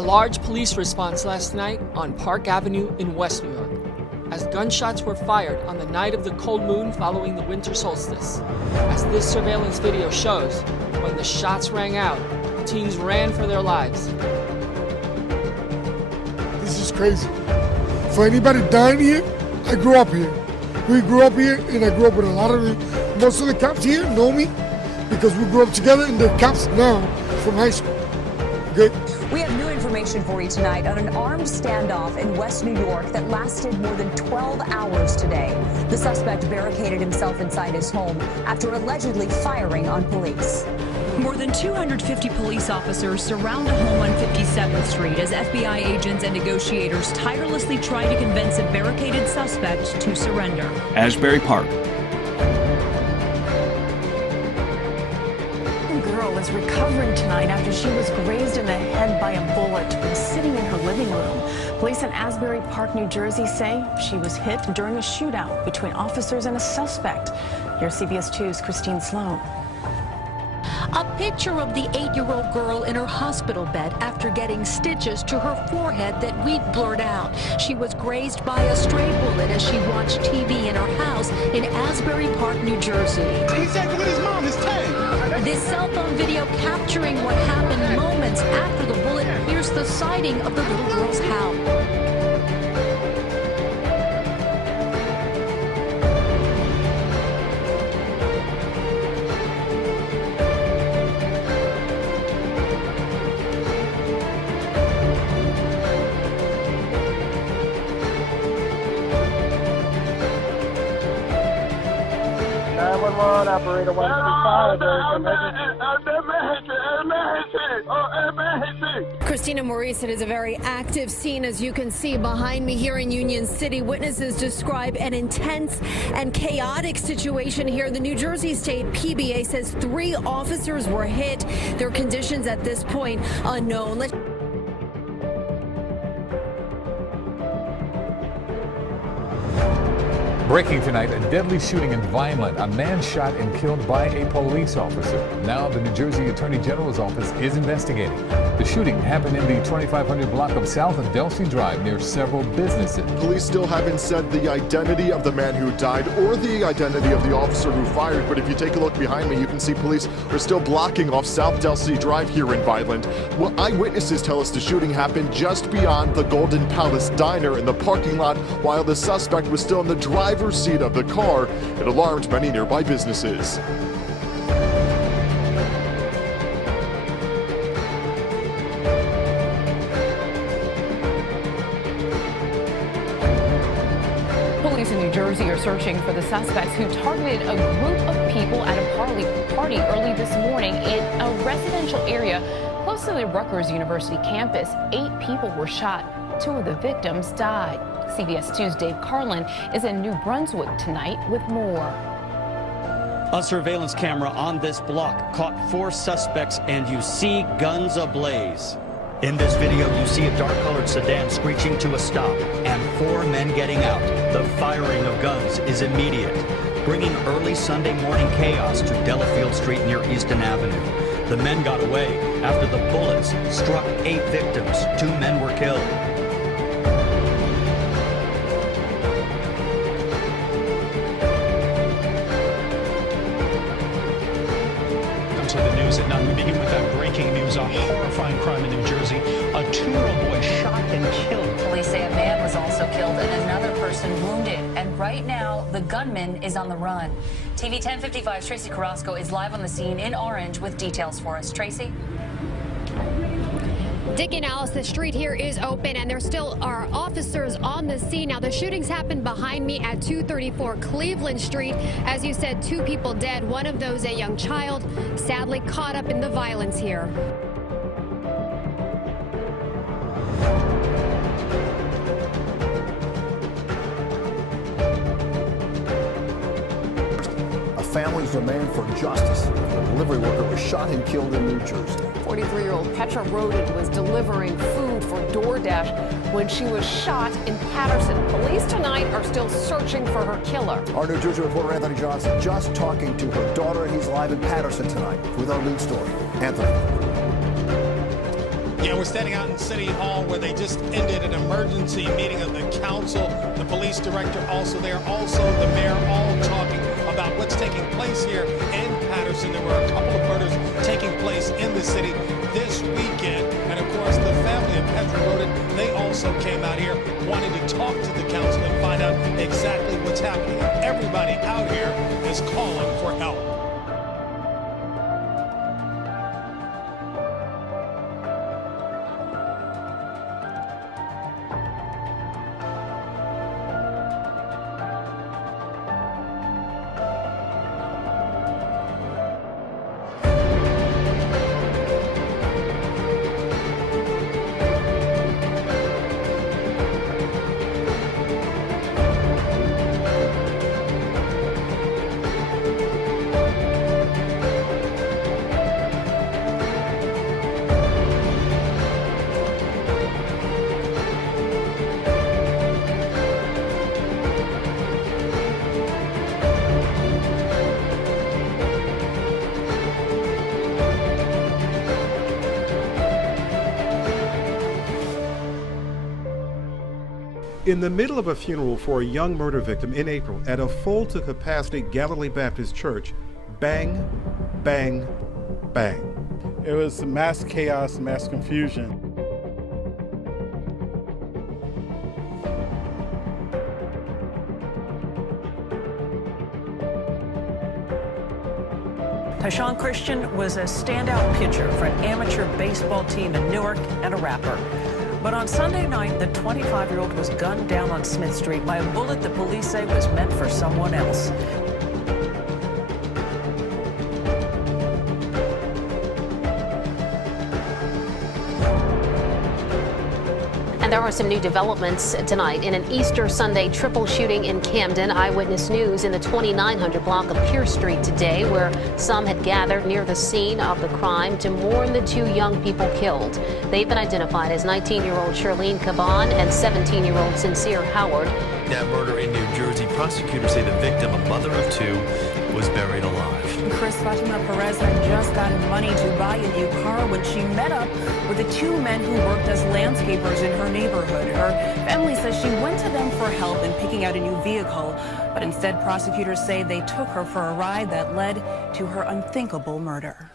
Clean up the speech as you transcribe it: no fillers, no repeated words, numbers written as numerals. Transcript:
A large police response last night on Park Avenue in West New York, as gunshots were fired on the night of the cold moon following the winter solstice. As this surveillance video shows, when the shots rang out, teens ran for their lives. This is crazy. For anybody dying here, I grew up here. We grew up here, and I grew up with a lot of most of the cops here know me because we grew up together, and they're cops now from high school. Okay? We have new information for you tonight on an armed standoff in West New York that lasted more than 12 hours today. The suspect barricaded himself inside his home after allegedly firing on police. More than 250 police officers surround a home on 57th Street as FBI agents and negotiators tirelessly try to convince a barricaded suspect to surrender. Asbury Park. Is recovering tonight after she was grazed in the head by a bullet when sitting in her living room. Police in Asbury Park, New Jersey say she was hit during a shootout between officers and a suspect. Here's CBS 2's Christine Sloan. A picture of the 8-year-old girl in her hospital bed after getting stitches to her forehead that we'd blurred out. She was grazed by a stray bullet as she watched TV in her house in Asbury Park, New Jersey. He's acting with his mom, his tag. This cell phone video capturing what happened moments after the bullet pierced the siding of the little girl's house. Operator 125. Christina Maurice, it is a very active scene, as you can see behind me here in Union City. Witnesses describe an intense and chaotic situation here. The New Jersey State PBA says 3 officers were hit. Their conditions at this point unknown. Breaking tonight, a deadly shooting in Vineland. A man shot and killed by a police officer. Now the New Jersey Attorney General's office is investigating. The shooting happened in the 2500 block of South of Delsey Drive near several businesses. Police still haven't said the identity of the man who died or the identity of the officer who fired, but if you take a look behind me, you can see police are still blocking off South Delsey Drive here in Vineland. Well, eyewitnesses tell us the shooting happened just beyond the Golden Palace Diner in the parking lot while the suspect was still in the driver's seat of the car. It alarmed many nearby businesses. Police in New Jersey are searching for the suspects who targeted a group of people at a party early this morning in a residential area close to the Rutgers University campus. 8 people were shot. 2 of the victims died. CBS 2's Dave Carlin is in New Brunswick tonight with more. A surveillance camera on this block caught 4 suspects, and you see guns ablaze. In this video, you see a dark-colored sedan screeching to a stop and 4 men getting out. The firing of guns is immediate, bringing early Sunday morning chaos to Delafield Street near Easton Avenue. The men got away after the bullets struck 8 victims. 2 men were killed. To the news at 9. We begin with that breaking news. A horrifying crime in New Jersey. A 2-year-old boy shot and killed. Police say a man was also killed and another person wounded. And right now, the gunman is on the run. TV 1055's Tracy Carrasco is live on the scene in Orange with details for us. Tracy? Dick and Alice, the street here is open and there still are officers on the scene. Now, the shootings happened behind me at 234 Cleveland Street. As you said, 2 people dead, one of those a young child, sadly caught up in the violence here. A family's demand for justice. A delivery worker was shot and killed in New Jersey. 43-year-old Petra Roden was delivering food for DoorDash when she was shot in Patterson. Police tonight are still searching for her killer. Our New Jersey reporter Anthony Johnson just talking to her daughter. He's live in Patterson tonight with our lead story. Anthony. Yeah, we're standing out in City Hall where they just ended an emergency meeting of the council. The police director also there, also the mayor, all talking about what's taking place here in Patterson. There were a couple of murders taking place in the city this weekend. And of course, the family of Petra Roden, they also came out here wanting to talk to the council and find out exactly what's happening. Everybody out here is calling for help. In the middle of a funeral for a young murder victim in April at a full-to-capacity Galilee Baptist Church, bang, bang, bang. It was mass chaos, mass confusion. Tyshawn Christian was a standout pitcher for an amateur baseball team in Newark and a rapper. But on Sunday night, the 25-year-old was gunned down on Smith Street by a bullet the police say was meant for someone else. And there are some new developments tonight in an Easter Sunday triple shooting in Camden. Eyewitness News in the 2900 block of Pierce Street today, where some had gathered near the scene of the crime to mourn the two young people killed. They've been identified as 19-year-old Charlene Caban and 17-year-old Sincere Howard. That murder in New Jersey, prosecutors say the victim, a mother of two, was buried alive. Chris, Fatima Perez had just gotten money to buy a new car when she met up with the two men who worked as landscapers in her neighborhood. Her family says she went to them for help in picking out a new vehicle, but instead prosecutors say they took her for a ride that led to her unthinkable murder.